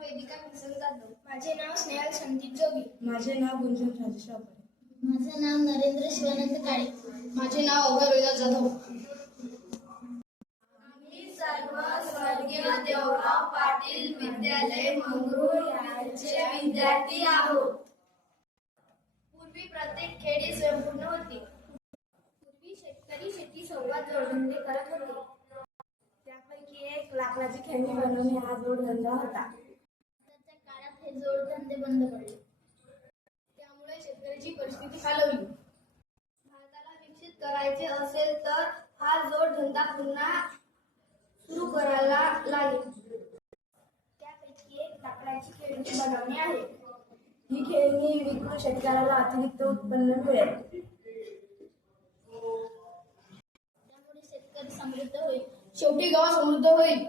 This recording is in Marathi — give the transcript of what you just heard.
वेदिका किसन जाधव माझे नाव स्नेहल संदीप जोगी. माझे नाव गुंजन राजेश माझं नाव नरेंद्र शिवानंद काळे. माझे नाव अभय जाधव. आम्ही सर्व स्वर्गीय देवराव पाटील विद्यालय मंगरूळ यांचे विद्यार्थी आहोत. पूर्वी प्रत्येक खेडी स्वयंपूर्ण होती. पूर्वी शेतकरी शेती संवाद जोडधंदे करत होते. त्यापैकी एक लाकडाची खेळणी बनवणे हा जोडधंदा होता. काळात जोडधंदे बंद पडले. त्यामुळे शेतकऱ्याची परिस्थिती खालवली. भारताला विकसित करायचे असेल तर हा जोडधंदा पुन्हा सुरू करायला लागेल. त्यापैकी एक लाकडाची खेळणी बनवणे आहे. ही खेळणी विकून शेतकऱ्याला अतिरिक्त उत्पन्न मिळेल. त्यामुळे शेतकरी समृद्ध होईल. शेवटी गाव समृद्ध होईल.